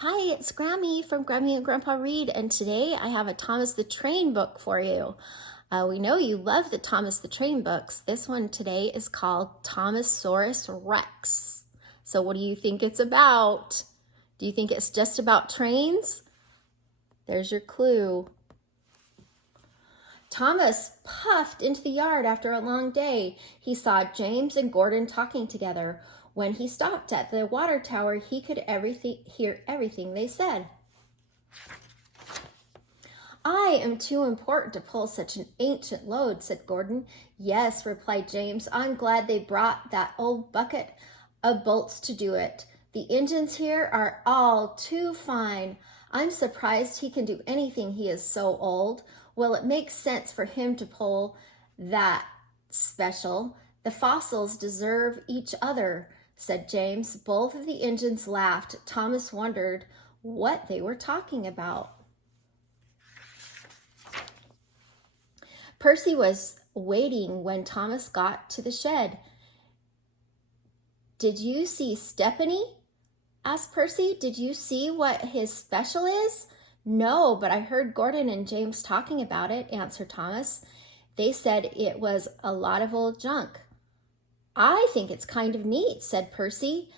Hi, it's Grammy from Grammy and Grandpa Read, and today I have a Thomas the Train book for you. We know you love the Thomas the Train books. This one today is called Thomas-saurus Rex. So what do you think it's about? Do you think it's just about trains? There's your clue. Thomas puffed into the yard after a long day. He saw James and Gordon talking together. When he stopped at the water tower, he could hear everything they said. "I am too important to pull such an ancient load," said Gordon. "Yes," replied James. "I'm glad they brought that old bucket of bolts to do it. The engines here are all too fine. I'm surprised he can do anything, he is so old. Well, it makes sense for him to pull that special. The fossils deserve each other," said James. Both of the engines laughed. Thomas wondered what they were talking about. Percy was waiting when Thomas got to the shed. "Did you see Stephanie?" asked Percy. "Did you see what his special is?" "No, but I heard Gordon and James talking about it," answered Thomas. "They said it was a lot of old junk." "I think it's kind of neat," said Percy.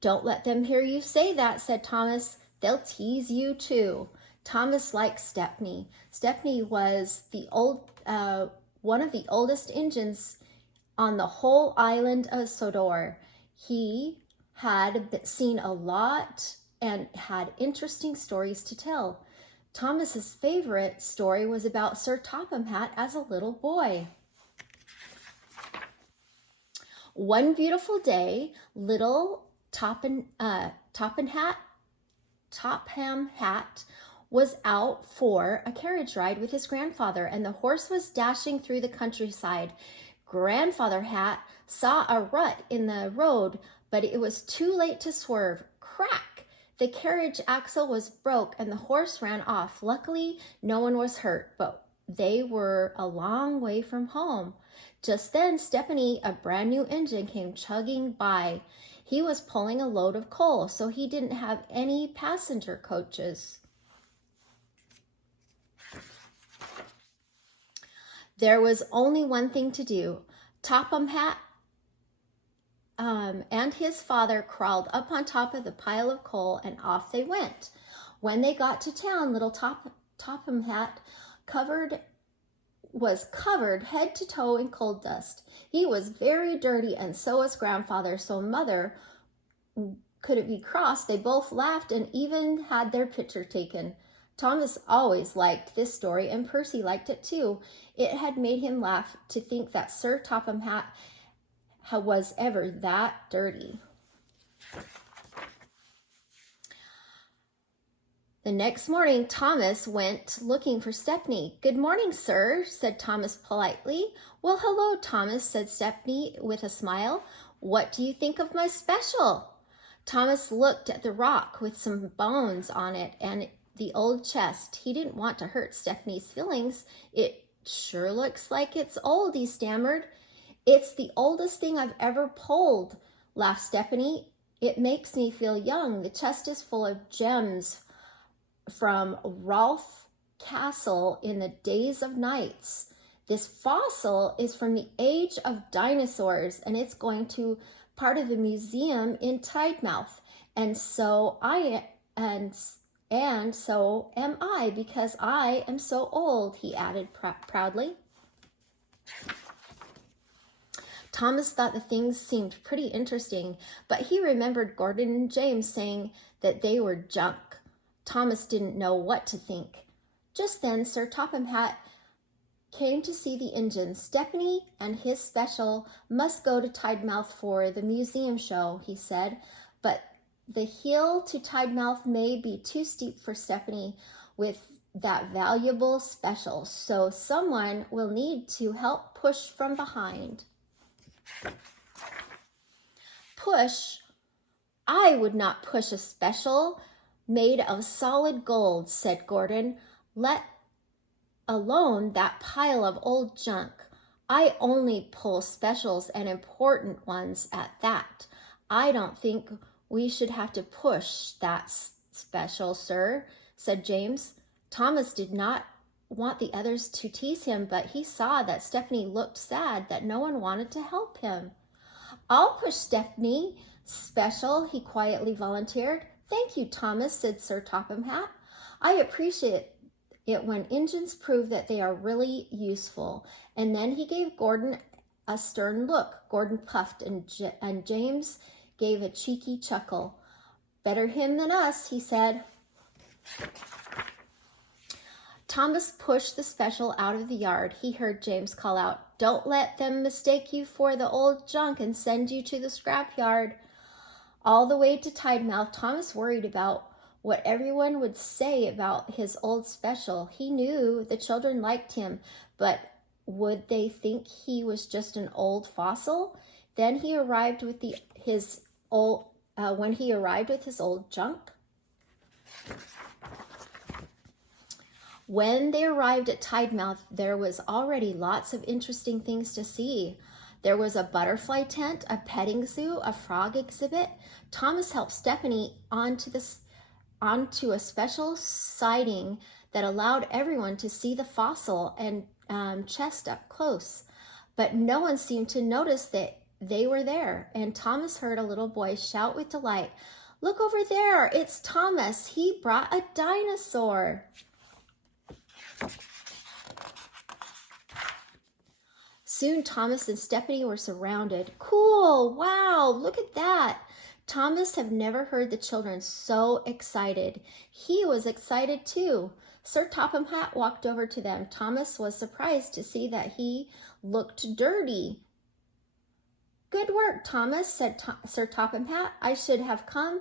"Don't let them hear you say that," said Thomas. "They'll tease you too." Thomas liked Stephanie. Stephanie was one of the oldest engines on the whole island of Sodor. He had seen a lot and had interesting stories to tell. Thomas's favorite story was about Sir Topham Hatt as a little boy. One beautiful day, little Topham Hatt was out for a carriage ride with his grandfather, and the horse was dashing through the countryside. Grandfather Hatt saw a rut in the road, but it was too late to swerve. Crack! The carriage axle was broke and the horse ran off. Luckily, no one was hurt, but they were a long way from home. Just then, Stephanie, a brand new engine, came chugging by. He was pulling a load of coal, so he didn't have any passenger coaches. There was only one thing to do. Topham Hatt and his father crawled up on top of the pile of coal, and off they went. When they got to town, little Topham Hatt was covered head to toe in coal dust. He was very dirty, and so was grandfather, so mother couldn't be cross. They both laughed and even had their picture taken. Thomas always liked this story, and Percy liked it too. It had made him laugh to think that Sir Topham Hatt was ever that dirty. The next morning, Thomas went looking for Stephanie. "Good morning, sir," said Thomas politely. "Well, hello, Thomas," said Stephanie with a smile. "What do you think of my special?" Thomas looked at the rock with some bones on it and the old chest. He didn't want to hurt Stephanie's feelings. "It sure looks like it's old," he stammered. "It's the oldest thing I've ever pulled," laughed Stephanie. "It makes me feel young. The chest is full of gems from Rolf Castle in the days of knights. This fossil is from the age of dinosaurs, and it's going to part of a museum in Tidemouth. And so am I, because I am so old," he added proudly. Thomas thought the things seemed pretty interesting, but he remembered Gordon and James saying that they were junk. Thomas didn't know what to think. Just then, Sir Topham Hatt came to see the engine. "Stephanie and his special must go to Tidemouth for the museum show," he said. "But the hill to Tidemouth may be too steep for Stephanie with that valuable special, so someone will need to help push from behind." "Push? I would not push a special made of solid gold," said Gordon, "let alone that pile of old junk. I only pull specials, and important ones at that. I don't think we should have to push that special, sir, said James. Thomas did not want the others to tease him, but he saw that Stephanie looked sad, that no one wanted to help him. I'll push Stephanie special, he quietly volunteered. Thank you, Thomas, said Sir Topham Hatt. I appreciate it when engines prove that they are really useful. And then he gave Gordon a stern look. Gordon puffed, and James gave a cheeky chuckle. Better him than us, he said. Thomas pushed the special out of the yard. He heard James call out, "Don't let them mistake you for the old junk and send you to the scrapyard." All the way to Tidemouth, Thomas worried about what everyone would say about his old special. He knew the children liked him, but would they think he was just an old fossil? Then he arrived with his old junk. When they arrived at Tidemouth, there was already lots of interesting things to see. There was a butterfly tent, a petting zoo, a frog exhibit. Thomas helped Stephanie onto a special siding that allowed everyone to see the fossil and chest up close. But no one seemed to notice that they were there, and Thomas heard a little boy shout with delight, "Look over there, it's Thomas. He brought a dinosaur." Soon Thomas and Stephanie were surrounded. Cool, wow, look at that. Thomas had never heard the children so excited. He was excited too. Sir Topham Hatt walked over to them. Thomas was surprised to see that he looked dirty. Good work, Thomas, said Sir Topham Hatt. I should have come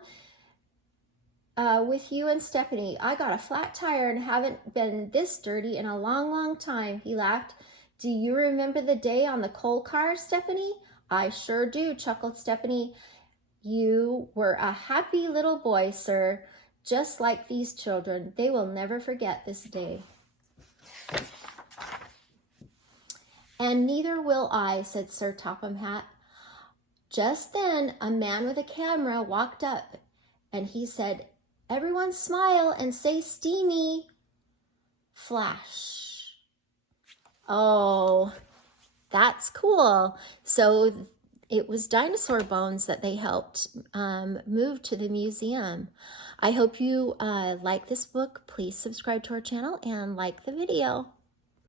with you and Stephanie. I got a flat tire and haven't been this dirty in a long, long time. He laughed. Do you remember the day on the coal car, Stephanie? I sure do, chuckled Stephanie. You were a happy little boy, sir, just like these children. They will never forget this day. And neither will I, said Sir Topham Hatt. Just then, a man with a camera walked up, and he said, "Everyone smile and say steamy." Flash. Oh, that's cool. So it was dinosaur bones that they helped move to the museum. I hope you like this book. Please subscribe to our channel and like the video.